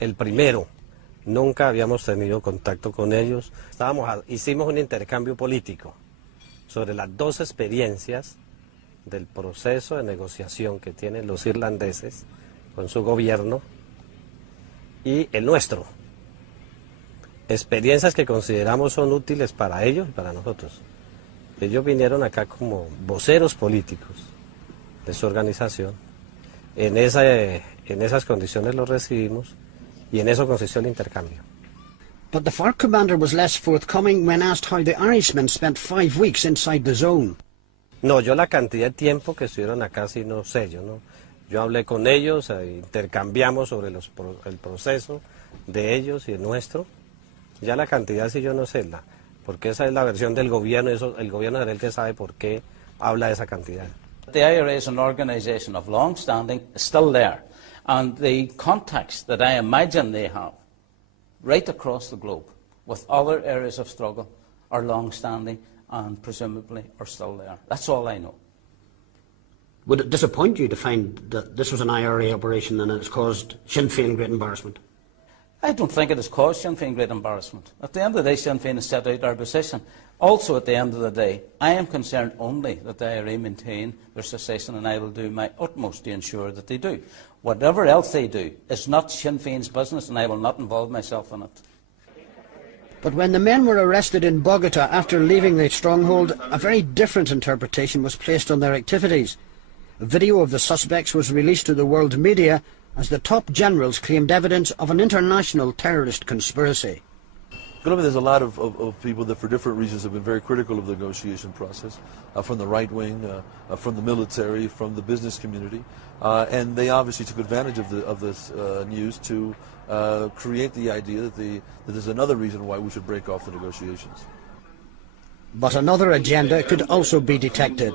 el primero. Nunca habíamos tenido contacto con ellos. Hicimos un intercambio político sobre las dos experiencias del proceso de negociación que tienen los irlandeses con su gobierno y el nuestro. Experiencias que consideramos son útiles para ellos y para nosotros. Ellos vinieron acá como voceros políticos de su organización. En esas condiciones los recibimos y en eso consistió el intercambio. But the FARC commander was less forthcoming when asked how the Irishmen spent 5 weeks inside the zone. No, yo la cantidad de tiempo que estuvieron acá sí no sé, yo hablé con ellos, intercambiamos sobre el proceso de ellos y el nuestro. Ya la cantidad sí yo no sé, porque esa es la versión del gobierno, el gobierno es el que sabe por qué habla de esa cantidad. The IRA is an organisation of long standing, still there, and the contacts that I imagine they have right across the globe with other areas of struggle are long standing and presumably are still there. That's all I know. Would it disappoint you to find that this was an IRA operation and it's caused Sinn Féin great embarrassment? I don't think it has caused Sinn Féin great embarrassment. At the end of the day, Sinn Féin has set out our position. Also, at the end of the day, I am concerned only that the IRA maintain their secession, and I will do my utmost to ensure that they do. Whatever else they do is not Sinn Féin's business, and I will not involve myself in it. But when the men were arrested in Bogota after leaving the stronghold, a very different interpretation was placed on their activities. A video of the suspects was released to the world media as the top generals claimed evidence of an international terrorist conspiracy. Colombia, there's a lot of people that for different reasons have been very critical of the negotiation process, from the right wing, from the military, from the business community, and they obviously took advantage of this news to create the idea that there's another reason why we should break off the negotiations. But another agenda could also be detected.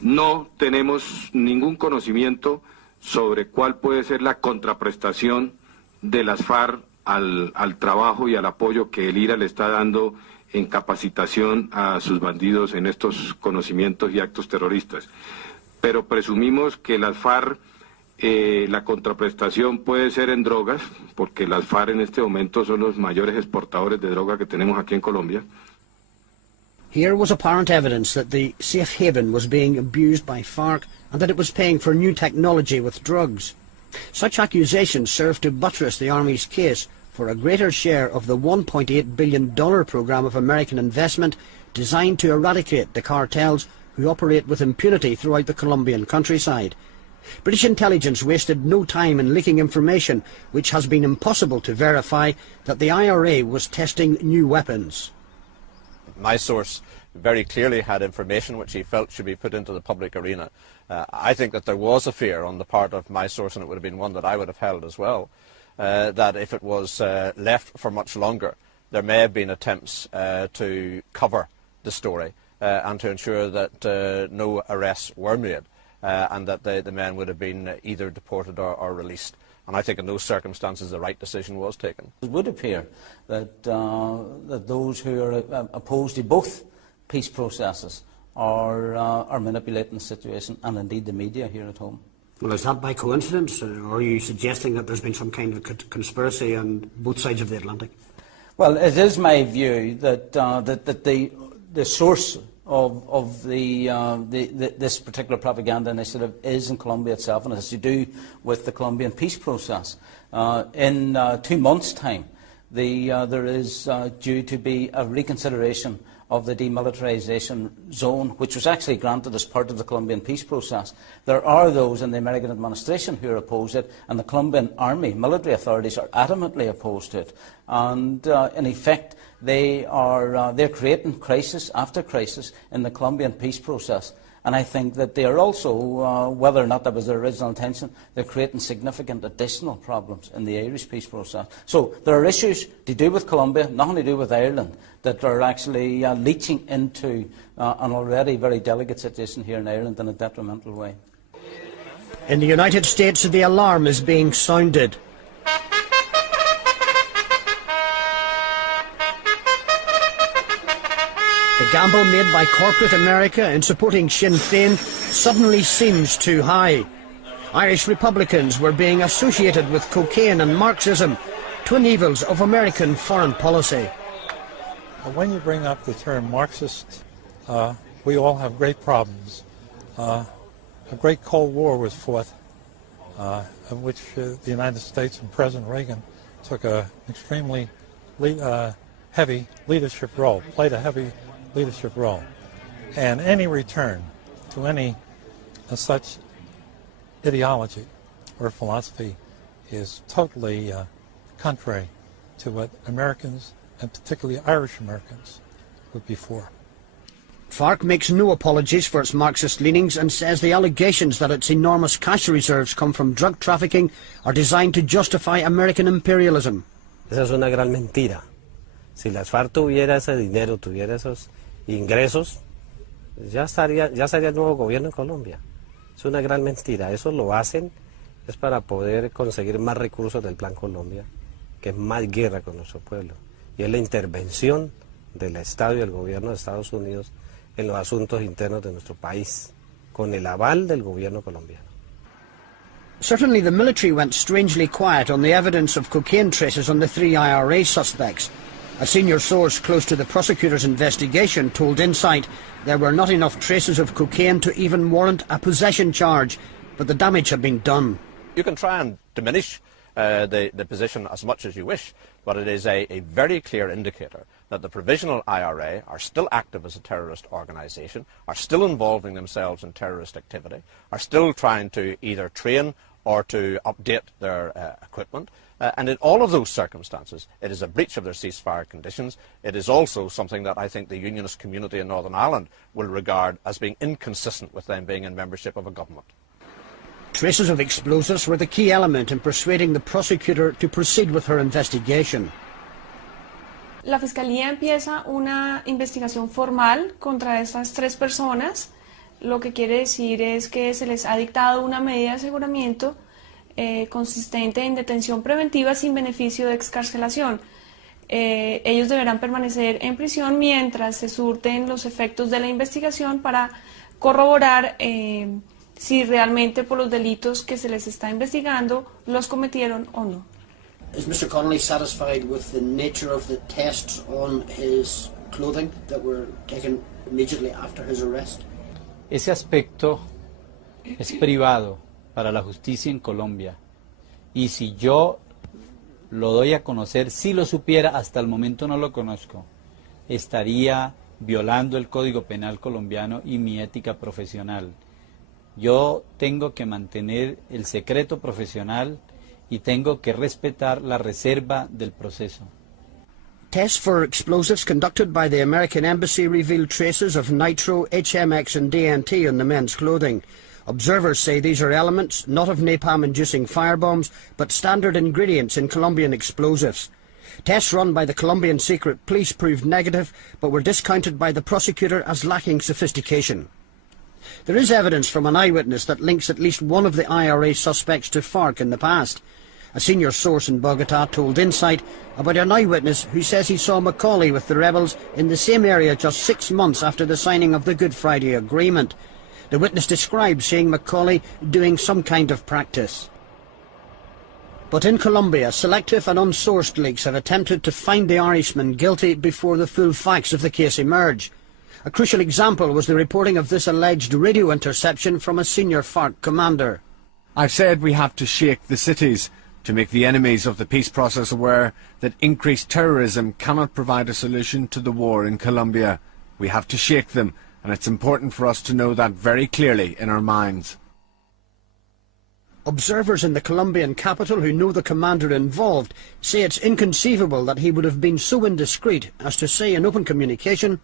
No tenemos ningún conocimiento sobre cuál puede ser la contraprestación de las FARC al trabajo y al apoyo que el IRA le está dando en capacitación a sus bandidos en estos conocimientos y actos terroristas. Pero presumimos que las FARC, la contraprestación puede ser en drogas, porque las FARC en este momento son los mayores exportadores de droga que tenemos aquí en Colombia. Here was apparent evidence that the safe haven was being abused by FARC and that it was paying for new technology with drugs. Such accusations serve to buttress the Army's case for a greater share of the $1.8 billion programme of American investment designed to eradicate the cartels who operate with impunity throughout the Colombian countryside. British intelligence wasted no time in leaking information which has been impossible to verify that the IRA was testing new weapons. My source very clearly had information which he felt should be put into the public arena. I think that there was a fear on the part of my source, and it would have been one that I would have held as well, that if it was left for much longer, there may have been attempts to cover the story and to ensure that no arrests were made and that the men would have been either deported or released. And I think in those circumstances the right decision was taken. It would appear that, that those who are opposed to both peace processes are manipulating the situation, and indeed the media here at home. Well, is that by coincidence, or are you suggesting that there's been some kind of conspiracy on both sides of the Atlantic? Well, it is my view that the source of this particular propaganda initiative is in Colombia itself, and it has to do with the Colombian peace process. In 2 months' time, there is due to be a reconsideration of the demilitarization zone, which was actually granted as part of the Colombian peace process. There are those in the American administration who are opposed to it, and the Colombian army, military authorities are adamantly opposed to it. And in effect, they're creating crisis after crisis in the Colombian peace process. And I think that they are also, whether or not that was their original intention, they're creating significant additional problems in the Irish peace process. So there are issues to do with Colombia, nothing to do with Ireland, that are actually leaching into an already very delicate situation here in Ireland in a detrimental way. In the United States, the alarm is being sounded. The gamble made by corporate America in supporting Sinn Féin suddenly seems too high. Irish Republicans were being associated with cocaine and Marxism, twin evils of American foreign policy. When you bring up the term Marxist, we all have great problems. A great Cold War was fought, in which the United States and President Reagan took an extremely heavy leadership role, played a heavy leadership role. And any return to any such ideology or philosophy is totally contrary to what Americans, and particularly Irish Americans, would be for. FARC makes no apologies for its Marxist leanings and says the allegations that its enormous cash reserves come from drug trafficking are designed to justify American imperialism. Esa es una gran mentira. Si las FARC tuviera ese dinero, tuviera esos ingresos, ya sería el nuevo gobierno en Colombia. Es una gran mentira. Eso lo hacen es para poder conseguir más recursos del Plan Colombia, que es más guerra con nuestro pueblo. Y es la intervención del Estado y del gobierno de Estados Unidos en los asuntos internos de nuestro país, con el aval del gobierno colombiano. Certainly the military went strangely quiet on the evidence of cocaine traces on the 3 IRA suspects. A senior source close to the prosecutor's investigation told Insight there were not enough traces of cocaine to even warrant a possession charge, but the damage had been done. You can try and diminish the position as much as you wish, but it is a very clear indicator that the Provisional IRA are still active as a terrorist organisation, are still involving themselves in terrorist activity, are still trying to either train or to update their equipment. And in all of those circumstances, it is a breach of their ceasefire conditions. It is also something that I think the Unionist community in Northern Ireland will regard as being inconsistent with them being in membership of a government. Traces of explosives were the key element in persuading the prosecutor to proceed with her investigation. La Fiscalía empieza una investigación formal contra estas 3 personas. Lo que quiere decir es que se les ha dictado una medida de aseguramiento consistente en detención preventiva sin beneficio de excarcelación. Ellos deberán permanecer en prisión mientras se surten los efectos de la investigación para corroborar si realmente por los delitos que se les está investigando los cometieron o no. Is Mr. Connolly satisfied with the nature of the tests on his clothing that were taken immediately after his arrest? Ese aspecto es privado para la justicia en Colombia, y si yo lo doy a conocer, si lo supiera, hasta el momento no lo conozco, estaría violando el Código Penal colombiano y mi ética profesional. Yo tengo que mantener el secreto profesional y tengo que respetar la reserva del proceso. Tests for explosives conducted by the American Embassy revealed traces of nitro, HMX and DNT on the men's clothing. Observers say these are elements not of napalm-inducing firebombs, but standard ingredients in Colombian explosives. Tests run by the Colombian secret police proved negative, but were discounted by the prosecutor as lacking sophistication. There is evidence from an eyewitness that links at least one of the IRA suspects to FARC in the past. A senior source in Bogota told Insight about an eyewitness who says he saw Macaulay with the rebels in the same area just 6 months after the signing of the Good Friday Agreement. The witness described seeing Macaulay doing some kind of practice. But in Colombia, selective and unsourced leaks have attempted to find the Irishman guilty before the full facts of the case emerge. A crucial example was the reporting of this alleged radio interception from a senior FARC commander. I've said we have to shake the cities to make the enemies of the peace process aware that increased terrorism cannot provide a solution to the war in Colombia. We have to shake them, and it's important for us to know that very clearly in our minds. Observers in the Colombian capital who know the commander involved say it's inconceivable that he would have been so indiscreet as to say in open communication,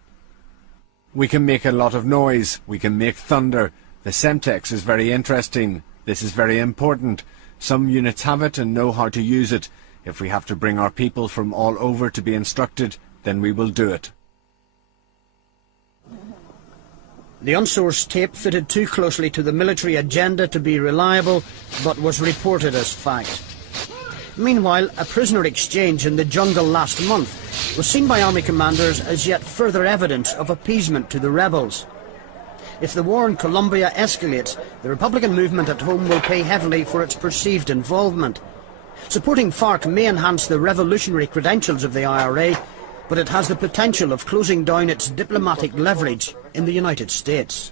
"We can make a lot of noise, we can make thunder. The Semtex is very interesting. This is very important. Some units have it and know how to use it. If we have to bring our people from all over to be instructed, then we will do it." The unsourced tape fitted too closely to the military agenda to be reliable, but was reported as fact. Meanwhile, a prisoner exchange in the jungle last month was seen by army commanders as yet further evidence of appeasement to the rebels. If the war in Colombia escalates, the Republican movement at home will pay heavily for its perceived involvement. Supporting FARC may enhance the revolutionary credentials of the IRA, but it has the potential of closing down its diplomatic leverage in the United States.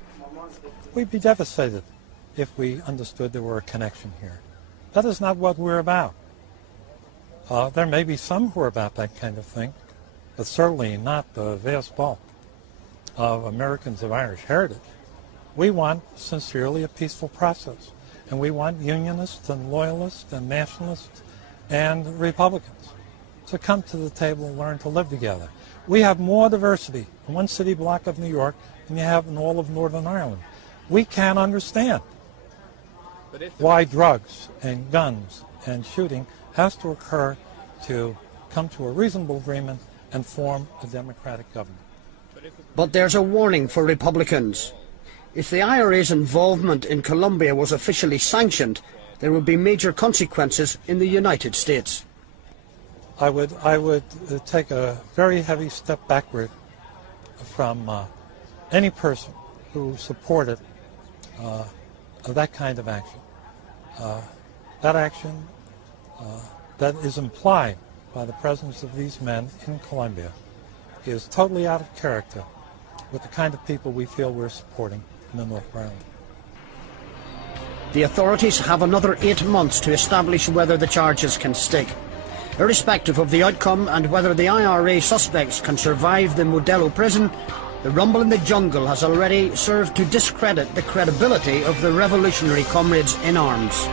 We'd be devastated if we understood there were a connection here. That is not what we're about. There may be some who are about that kind of thing, but certainly not the vast bulk of Americans of Irish heritage. We want sincerely a peaceful process, and we want Unionists and Loyalists and Nationalists and Republicans to come to the table and learn to live together. We have more diversity in one city block of New York than you have in all of Northern Ireland. We can't understand why drugs and guns and shooting has to occur to come to a reasonable agreement and form a democratic government. But there's a warning for Republicans. If the IRA's involvement in Colombia was officially sanctioned, there would be major consequences in the United States. I would take a very heavy step backward from any person who supported that kind of action. That action that is implied by the presence of these men in Colombia is totally out of character with the kind of people we feel we're supporting in the North of Ireland. The authorities have another 8 months to establish whether the charges can stick. Irrespective of the outcome and whether the IRA suspects can survive the Modelo prison, the rumble in the jungle has already served to discredit the credibility of the revolutionary comrades in arms.